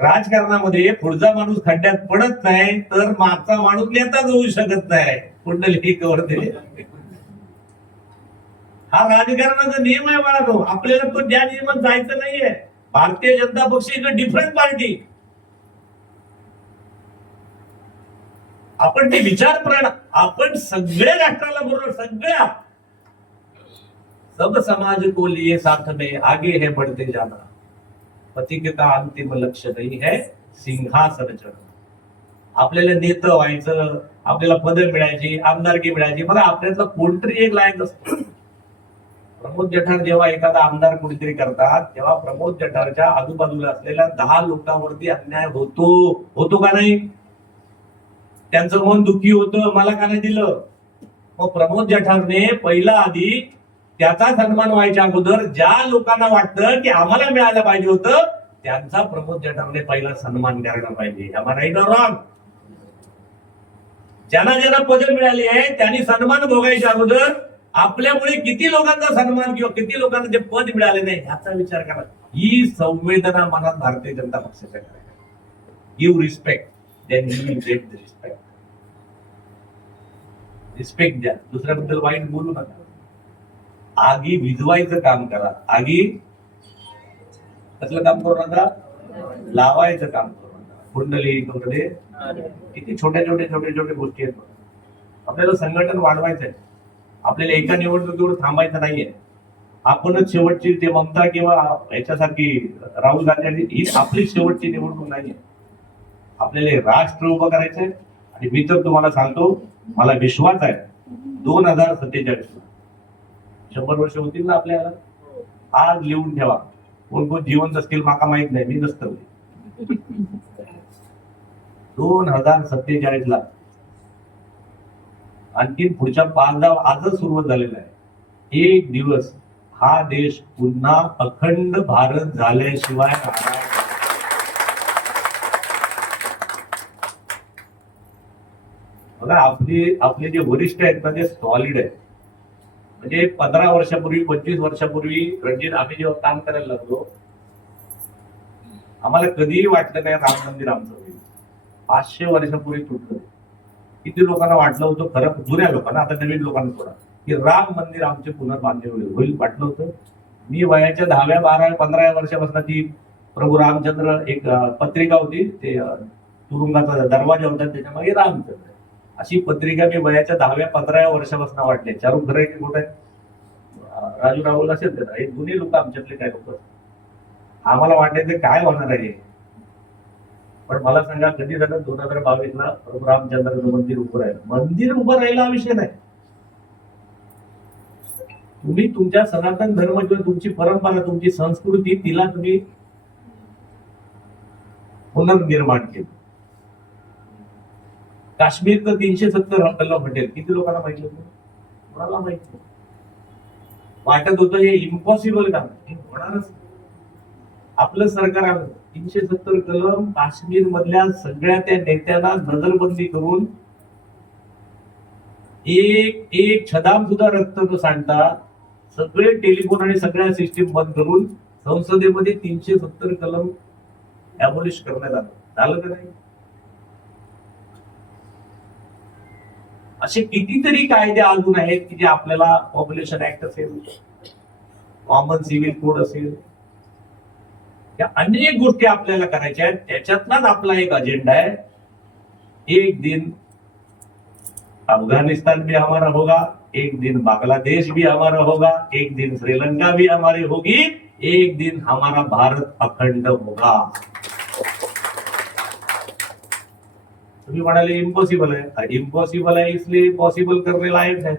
राजकारणामध्ये पुढचा माणूस खड्ड्यात पडत नाही तर मागचा माणूस नेताच होऊ शकत नाही. कुंडली कवरते. हा राजकारणाचा नियम आहे बाळा. तो आपल्याला तो ज्या नियमात जायचं नाहीये. भारतीय जनता पक्ष इज अ डिफरंट पार्टी. आपण ती विचार प्रणाली आपण सगळ्या राष्ट्राला बरोबर सगळ्या सब समाज को लिए साथ में आगे है बढ़ते जाना. पति का अंतिम लक्ष्य नहीं है सिंहासन चढणं. आपल्याला नेतं व्हायचं, आपल्याला पद मिळायची, आमदारकी मिळायची. बघा आपल्यातला कोणतरी एक लायक असतो. प्रमोद जठार जेव्हा एखादा आमदार कोणीतरी करतात तेव्हा प्रमोद जठारच्या आजूबाजूला असलेल्या 10 लोकांवरती अन्याय होतो का नाही? त्यांचं मन दुःखी होतं, मला का नाही दिलं. मग प्रमोद जठारने पहिला आधी त्याचा सन्मान व्हायच्या अगोदर ज्या लोकांना वाटतं की आम्हाला मिळायला पाहिजे होतं त्यांचा प्रमोद जठारने पहिला सन्मान करायला पाहिजे. आम्हाला राईट ऑर रॉंग? ज्यांना पद मिळाली आहे त्यांनी सन्मान भोगायच्या अगोदर आपल्यामुळे किती लोकांचा सन्मान किंवा किती लोकांना जे पद मिळाले नाही याचा विचार करा. ही संवेदना मनात भारतीय जनता पक्षाच्या करायला. Give respect, then you will get the respect. Respect द्या, दुसऱ्याबद्दल वाईट बोलू नका. आगी विझवायचं काम करा. आगी कसलं काम करू नका, लावायचं काम करू नका. कुंडली मध्ये किती छोट्या गोष्टी आहेत. आपल्याला संघटन वाढवायचं आहे. आपल्याला एका निवडणुकीवर थांबायचं नाहीये. आपणच शेवटची जे ममता किंवा याच्यासारखी राहुल गांधी ही आपली शेवटची निवडणूक नाहीये. आपल्याला राष्ट्र उभं करायचंय. आणि मी तर तुम्हाला सांगतो, मला विश्वास आहे 2047 100 वर्ष होतील ना आपल्याला. आज लिहून ठेवा. कोण जिवंत असतील माका माहित नाही, मी नसतं. 2047 ला आणखी पुढच्या 5-10 आजच सुरुवात झालेला आहे. एक दिवस हा देश पुन्हा अखंड भारत झाल्याशिवाय राहणार. बघा आपले जे वरिष्ठ आहेत ना ते सॉलिड आहेत. म्हणजे 15 वर्षापूर्वी 25 वर्षापूर्वी रणजित आम्ही जेव्हा काम करायला लागलो आम्हाला कधीही वाटलं नाही राम मंदिर आमचं होईल. 500 वर्षापूर्वी तुटलं. किती लोकांना वाटलं होतं, खरं जुन्या लोकांना, आता नवीन लोकांना थोडा, की राम मंदिर आमचे पुनर्बांधणी होईल वाटलं होतं. मी वयाच्या 10व्या 12व्या 15व्या वर्षापासून ती प्रभू रामचंद्र एक पत्रिका होती, ते तुरुंगाचा दरवाजा होता त्याच्यामध्ये रामचंद्र अशी पत्रिका मी वयाच्या 10व्या 15व्या वर्षापासून वाटले. चारू खरं आहे की खोटं आहे? राजू राहुल असेल त्याला, हे जुने लोक आमच्यातले काय लोक. आम्हाला वाटायचं काय होणार आहे. पण मला सांगा कधी झालं 2022 ला प्रभू रामचंद्राचं मंदिर उभं राहिलं. मंदिर उभं राहिला हा विषय नाही. तुम्ही तुमच्या सनातन धर्म किंवा तुमची परंपरा तुमची संस्कृती तिला तुम्ही पुनर्निर्माण केलं. काश्मीरचं 370 कलम हटेल किती लोकांना माहिती होतं? कोणाला माहिती वाटत होतं हे इम्पॉसिबल काम, हे होणारच. आपलं सरकार आलं 370 कलम काश्मीर मधल्या सगळ्या त्या नेत्यांना नजरबंदी करून एक छदाम सुद्धा रक्त न सांडता सगळे टेलिफोन आणि सगळ्या सिस्टीम बंद करून संसदेमध्ये 370 कलम ॲबॉलिश करण्यात आलं. झालं का नाही? असे कितीतरी कायदे अजून आहेत की जे आपल्याला पॉप्युलेशन ऍक्ट असेल, कॉमन सिव्हिल कोड असेल, या अनेक गोष्टी आपल्याला करायच्या आहेत. त्याच्यातलाच आपला एक अजेंडा आहे. एक दिन अफगानिस्तान भी हमारा होगा, एक दिन बांग्लादेश भी हमारा होगा, एक दिन श्रीलंका भी हमारी होगी, एक दिन हमारा भारत अखंड होगा. तुम्ही म्हणाले इम्पॉसिबल है. इम्पॉसिबल है इसलिए पॉसिबल करने लायक है.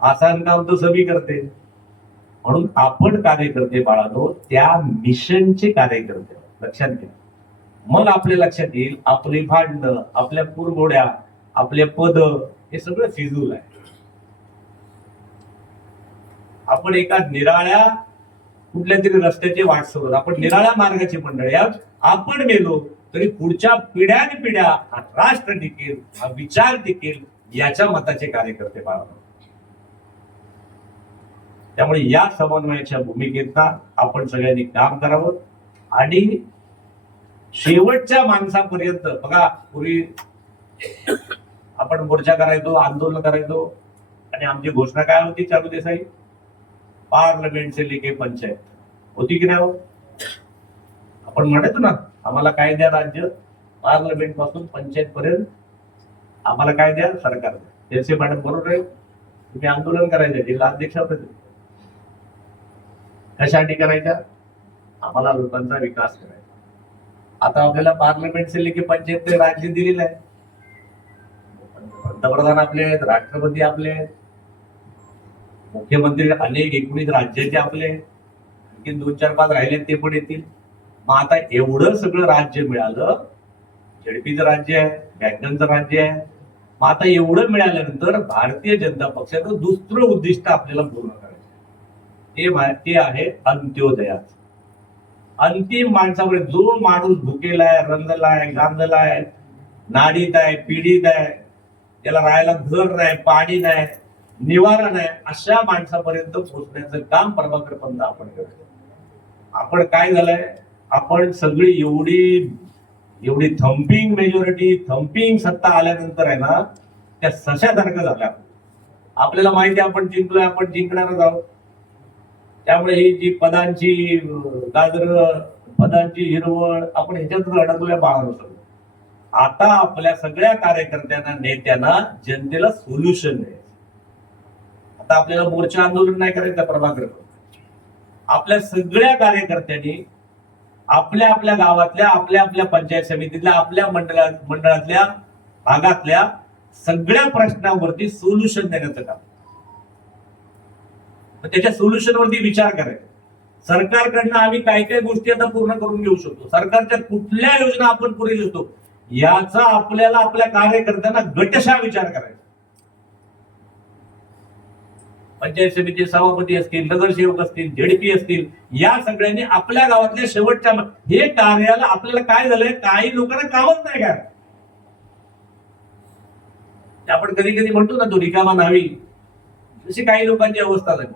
आसान काम तो सभी करते. म्हणून आपण कार्यकर्ते बाळानो त्या मिशनचे कार्यकर्ते लक्षात घ्या. मग आपल्या लक्षात येईल आपली भांडणं, आपल्या पुरघोड्या, आपले पद हे सगळं फिजूल आहे. आपण एका निराळ्या कुठल्या तरी रस्त्याचे वाट सोडत, आपण निराळ्या मार्गाची मंडळी आहोत. आपण मेलो तरी पुढच्या पिढ्याने पिढ्या हा राष्ट्र टिकेल, हा विचार टिकेल, याच्या मताचे कार्यकर्ते बाळानो. त्यामुळे या समन्वयाच्या भूमिकेचा आपण सगळ्यांनी काम करावं. आणि शेवटच्या माणसापर्यंत बघा. पूर्वी आपण मोर्चा करायचो, आंदोलन करायचो, आणि आमची घोषणा काय होती चालू देसाई? पार्लमेंट से लेके पंचायत होती की नाही हो? आपण म्हणायचो ना, आम्हाला काय द्या राज्य, पार्लमेंट पासून पंचायत पर्यंत आम्हाला काय द्या, सरकार द्या. त्यांचे मॅडम बरोबर आहे. तुम्ही आंदोलन करायचं, जिल्हा अध्यक्ष होते, कशासाठी करायच्या? आम्हाला लोकांचा विकास करायचा. आता आपल्याला पार्लमेंट से लेके पंचायत राज्य दिलेलं आहे. पंतप्रधान आपले आहेत, राष्ट्रपती आपले आहेत, मुख्यमंत्री अनेक 19 राज्याचे आपले, आणखी 2-4-5 राहिले ते पण येतील. मग आता एवढं सगळं राज्य मिळालं, झेडपीचं राज्य आहे, बँकांचं राज्य आहे. मग आता एवढं मिळाल्यानंतर भारतीय जनता पक्षाचं दुसरं उद्दिष्ट आपल्याला पूर्ण करायचं, ते आहे अंत्योदयाचं. अंतिम माणसापर्यंत जो माणूस भुकेलाय, रंगलाय, गांजलाय, नाडीत आहे, पीडित आहे, त्याला राहायला घर नाही, पाणी नाही, निवारा नाही, अशा माणसापर्यंत पोहोचण्याचं काम प्रभाकर पंत आपण करतो. आपण काय झालंय, आपण सगळी एवढी थम्पिंग मेजॉरिटी, थम्पिंग सत्ता आल्यानंतर आहे ना, त्या सशासारखं झाल्या. आपल्याला माहिती आहे आपण जिंकलोय, आपण जिंकणारच आहोत. त्यामुळे ही जी पदांची गाजर, पदांची हिरवळ, आपण ह्याच्यातच अडकलोय बाळानुसार. आता आपल्या सगळ्या कार्यकर्त्यांना, नेत्यांना जनतेला सोल्युशन आहे. आता आपल्याला मोर्चा आंदोलन नाही करायचं प्रभाकर. आपल्या सगळ्या कार्यकर्त्यांनी आपल्या आपल्या गावातल्या, आपल्या आपल्या पंचायत समितीतल्या, आपल्या मंडळातल्या भागातल्या सगळ्या प्रश्नांवरती सोल्युशन देण्याचं काम. त्याच्या सोल्युशन वरती विचार करायचा. सरकारकडनं आम्ही काय काय गोष्टी आता पूर्ण करून घेऊ शकतो, सरकारच्या कुठल्या योजना आपण पुढे घेतो, याचा आपल्याला आपल्या कार्यकर्त्यांना गटशा विचार करायचा. पंचायत समिती सभापती असतील, नगरसेवक असतील, झेडपी असतील, या सगळ्यांनी आपल्या गावातल्या शेवटच्या हे कार्याला आपल्याला काय झालंय, काही लोकांना कामच नाही काय. आपण कधी कधी म्हणतो ना, तो रिकामा नावी, तशी काही लोकांची अवस्था झाली.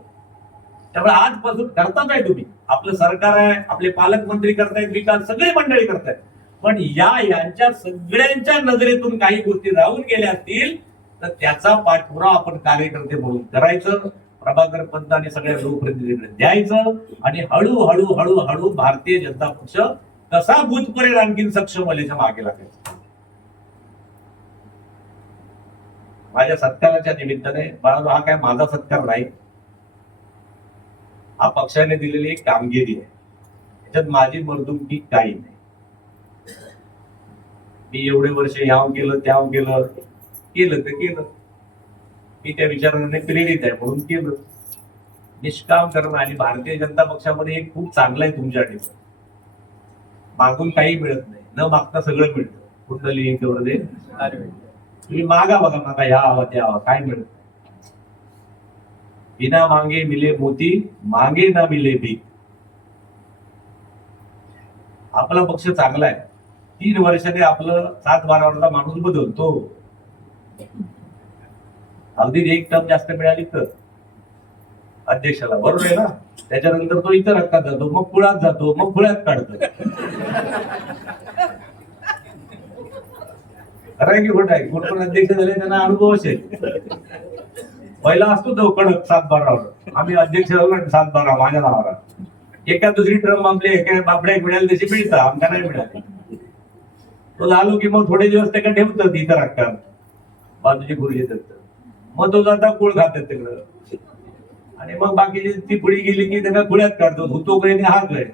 त्यामुळे आजपासून करताच आहे तुम्ही, आपलं सरकार आहे, आपले पालकमंत्री करतायत विकास, सगळी मंडळी करतायत, पण यांच्या सगळ्यांच्या नजरेतून काही गोष्टी राहून गेल्या असतील तर त्याचा पाठपुरावा आपण कार्यकर्ते म्हणून करायचं, प्रभाकर पंत आणि सगळ्या लोकप्रतिनिधींना द्यायचं, आणि हळूहळू हळूहळू भारतीय जनता पक्ष कसा भूतपर्यंत आणखी सक्षम व्हायच्या मागे लागायचं. माझ्या सत्काराच्या निमित्ताने, बाळा हा काय माझा सत्कार नाही, हा पक्षाने दिलेली एक कामगिरी आहे. त्याच्यात माझी मर्दुमकी काही नाही. मी एवढे वर्ष याव केलं, त्याव केलं, केलं तर केलं. मी त्या विचाराने प्रेरित आहे म्हणून केलं. निष्काम करणं, आणि भारतीय जनता पक्षामध्ये एक खूप चांगलं आहे तुमच्यासाठी, मागून काही मिळत नाही, न मागता सगळं मिळतं. कुंडली तेवढं तुम्ही मागा, बघा मागा, ह्या हवा त्या हवा, काय मिळत. बिना मांगे मिले मोती, मागे ना मिले भीक. आपला पक्ष चांगला आहे. 3 वर्षाने आपलं 7-12 वर्षाचा माणूस बदलतो. अगदी 1 टर्म जास्त मिळाली तर अध्यक्षाला, बरोबर आहे ना, त्याच्यानंतर तो इतर हक्कात जातो, मग पुळात जातो, मग पुळ्यात काढतो. खरं आहे की खोट आहे? कोण अध्यक्ष झाले त्यांना अनुभव असेल. पहिला असतो तो कडक 7-12 वर, आम्ही अध्यक्ष झालो 7-12 माझ्या नावाला. एका दुसरी टर्म आपले एका बापड्या मिळाली तशी मिळतं, आमच्या नाही मिळाली. तो झालो की मग थोडे दिवस त्याकडे ठेवतात इतर हक्कात, बाजूची खुर्ची देतात, मग तो जाता कुळ खातात तिकडं, आणि मग बाकीची ती पुढे गेली की त्यांना खुळ्यात काढतो. होतो काही हा काय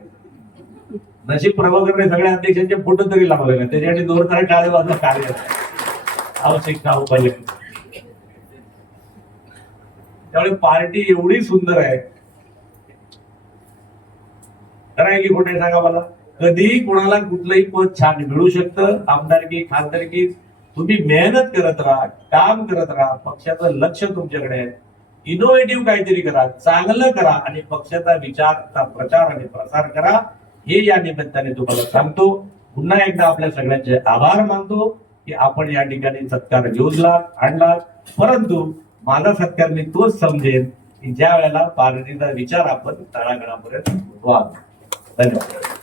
नशीब प्रभाकरने सगळ्या अध्यक्षांचे फोटो तरी लावले ना, त्याच्यासाठी जोरदार टाळे वाजवा कार्य आवश्यकता उपाय. त्यामुळे पार्टी एवढी सुंदर आहे. खरं आहे की खोटे सांगा मला? कधीही कोणाला कुठलंही पद छान मिळू शकतं, आमदारकी, खासदारकी. तुम्ही मेहनत करत राहा, काम करत राहा, पक्षाचं लक्ष तुमच्याकडे आहे, इनोव्हेटिव्ह काहीतरी करा, चांगलं करा, आणि पक्षाचा विचारचा प्रचार आणि प्रसार करा. हे या निमित्ताने तुम्हाला सांगतो. पुन्हा एकदा आपल्या सगळ्यांचे आभार मानतो की आपण या ठिकाणी सत्कार घेऊन आणला. परंतु माझा सत्कार मी तोच समजेन की ज्या वेळेला पार्टीचा विचार आपण तळागाळापर्यंत. धन्यवाद.